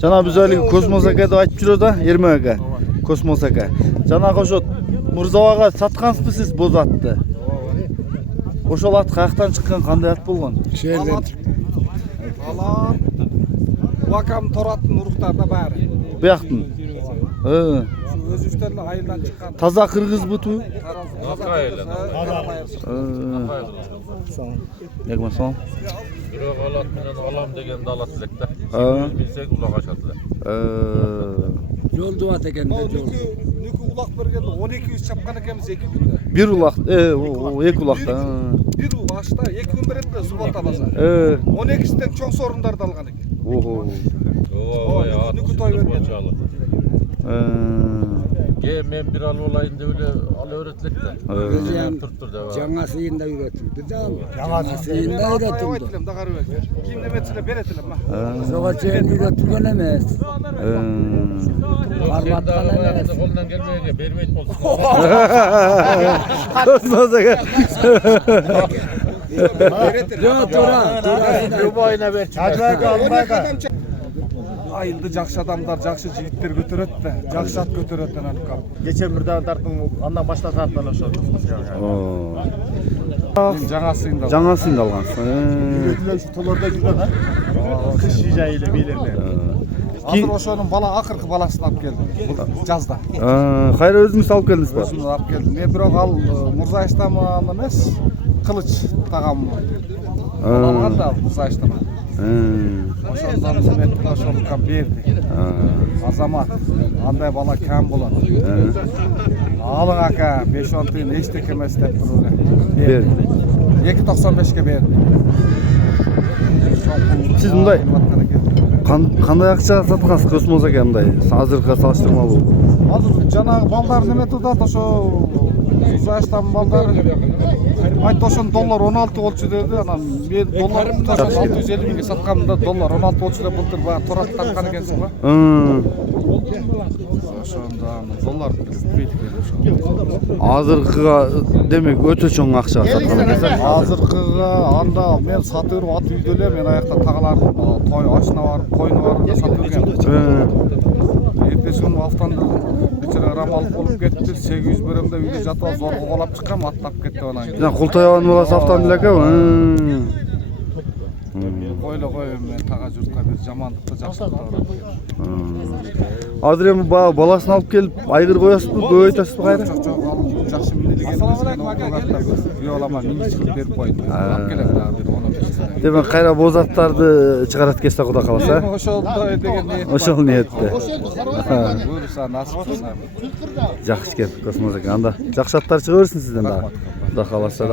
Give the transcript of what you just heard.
Жана биз эле Космос ака деп айтып жүрөт да, Эрмек ака. Космос ака. Жанагы ошо Мурзабага саткансызбы сиз боз атты? Ошол ат каяктан чыккан, кандай ат болгон? Шерден. Ала Вакам Тораттын уруктарына баары. Буяктын. Өзүбүздөн айылдан чыккан. Таза кыргыз буту? Таза айыл. Ягман сон. Бирок алат менен алам дегенди алат элек да. Билсек улак ашат эле. Жолду ат экен да жол. Нүкү улак бергенде 1200 чапкан экенбиз 2 күндө. Бир улак, эки улакта. Бир улашта 2 күн берет эле суббота базар. 12сиден чоң сорундарды алган экен. Нүкү той берген. Мен bir alып алайын деп эле ала берет элек да. Жаңа сыйында үйрөтүлдү да. Жаңа сыйында үйрөтүлдү. Айттым да карыбек. Ким неметсине берет элем. Жога чейин үйрөтүлгөн эмес. Барбаттан эмес. Колунан келмегенге бербейт болсун. Космос ака. Жок, тура. Любойна берчи. Айылды жакшы адамдар, жакшы жигиттер көтөрөт да, жакшы ат көтөрөт анан кап. Geçen bir dağın tartım andan başlatanlar o şey. Жаңа сыйында. Жаңа сыйында алгансыз. Üretilen şu tolarda жүрген ha. Kış yiyeceğiyle beylerde. Азыр ошонун бала акыркы баласын алып келдим. Жазда. Кайра өзүңүз алып келдиңиз ба? Өзүм алып келдим. Мен бирок ал Мурзаиштаман эмес, Кылыч тагам. Алган да Мурзаиштаман. Ошондон эметти ошолукка берди. Азамат, андай бала кам болот. Алың ака 5-10 тыйын эчтеке эмес деп туруп берди. 2.95 берди. Сиз мындай кандай акчага саткансыз Космос ака мындай азыркыга салыштырмалуу? Азыр жанагы балдар неме турат ошо Мурзаиштаман балдары айтты ошон доллар 16 болчу деди. Анан мен доллар 650 миңге сатканымда доллар 16 болчу деп былтыр бага турат тарткан экенсиң го. Ошондо доллар билбейт экен. Азыркыга демек өтө чоң акчага саткан экенсиз. Азыркыга анда мен сатып берип ат үйдө эле мен аякта тагалардын той ашына барып, койуна барып да сатып берген. Эртеси күнү автанда бечара рамалык болуп кетти. 800 берем деп үйдө жатып алып зорго колап чыккам, аттап кетти анан. Жана Култаябанын баласы автомобиль ака. Койло мен тага журтка бир жамандыкты жакшылыкта барам. Азыр эми баласын алып келип айгыр коясызбы, бөө айтасызбы кайра? Жок, ал жакшы минилген. Ассаламу алейкум ака, келиңиз. Уялама, миничилик берип койду. Алып келем дагы бир 10. Демек кайра боз аттарды чыгарат экенсиз Кудай кааласа. Ошолдой деген ниет. Ошол ниетте. Буюрса насип кылса. Жакшы экен Космос ака. Анда жакшы аттар чыга берсин сизден дагы. Кудай кааласа.